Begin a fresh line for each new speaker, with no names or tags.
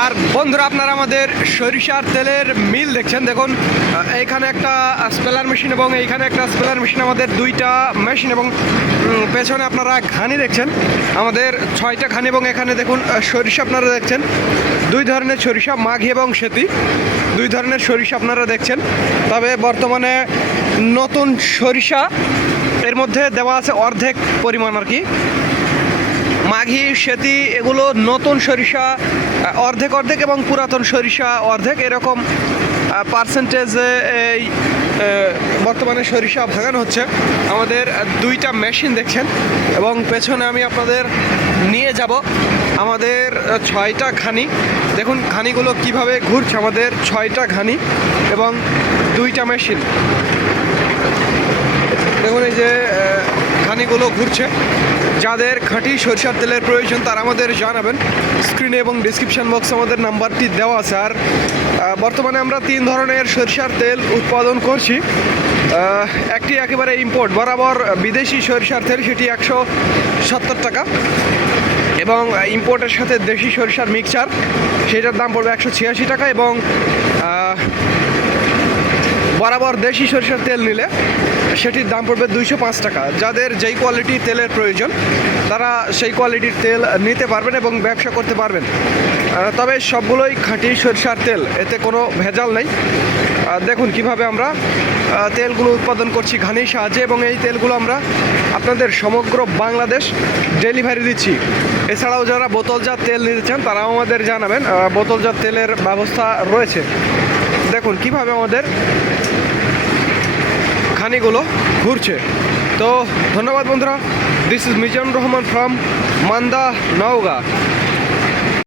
আর বন্ধুরা, আপনারা আমাদের সরিষার তেলের মিল দেখছেন। দেখুন এইখানে একটা স্পেলার মেশিন এবং এইখানে একটা স্পেলার মেশিন, আমাদের দুইটা মেশিন এবং পেছনে আপনারা ঘানি দেখছেন। আমাদের ছয়টা ঘানি এবং এখানে দেখুন সরিষা আপনারা দেখছেন। দুই ধরনের সরিষা, মাঘি এবং সেতি। দুই ধরনের সরিষা আপনারা দেখছেন। তবে বর্তমানে নতুন সরিষা এর মধ্যে দেওয়া আছে অর্ধেক পরিমাণ আর কি। মাঘি, সেতি, এগুলো নতুন সরিষা অর্ধেক অর্ধেক এবং পুরাতন সরিষা অর্ধেক। এরকম পার্সেন্টেজে এই বর্তমানে সরিষা ভাঙানো হচ্ছে। আমাদের দুইটা মেশিন দেখছেন এবং পেছনে আমি আপনাদের নিয়ে যাব। আমাদের ছয়টা ঘানি। দেখুন ঘানিগুলো কীভাবে ঘুরছে। আমাদের ছয়টা ঘানি এবং দুইটা মেশিন দেখুন এই যে আহ, ঘুরছে। যাদের খাঁটি সরিষার তেলের প্রয়োজন তারা আমাদের জানাবেন। স্ক্রিনে এবং ডিসক্রিপশন বক্সে আমাদের নাম্বারটি দেওয়া আছে। আর বর্তমানে আমরা তিন ধরনের সরিষার তেল উৎপাদন করছি। একটি একেবারে ইম্পোর্ট বরাবর বিদেশি সরিষার তেল সেটি একশো সত্তর টাকা। এবং ইম্পোর্টের সাথে দেশি সরিষার মিক্সচার সেটার দাম পড়বে একশো ছিয়াশি টাকা এবং বরাবর দেশি সরিষার তেল নিলে সেটির দাম পড়বে দুইশো পাঁচ টাকা। যাদের যেই কোয়ালিটির তেলের প্রয়োজন, তারা সেই কোয়ালিটির তেল নিতে পারবেন এবং ব্যবসা করতে পারবেন। তবে সবগুলোই খাঁটি সরিষার তেল, এতে কোনো ভেজাল নেই। দেখুন কীভাবে আমরা তেলগুলো উৎপাদন করছি ঘানির সাহায্যে এবং এই তেলগুলো আমরা আপনাদের সমগ্র বাংলাদেশ ডেলিভারি দিচ্ছি। এছাড়াও যারা বোতলজাত তেল নিতে চান, তারাও আমাদের জানাবেন। বোতলজাত তেলের ব্যবস্থা রয়েছে। দেখুন কীভাবে আমাদের খানিগুলো ঘুরছে। তো ধন্যবাদ বন্ধুরা। This is Mizanur Rahman from Manda Naogaon.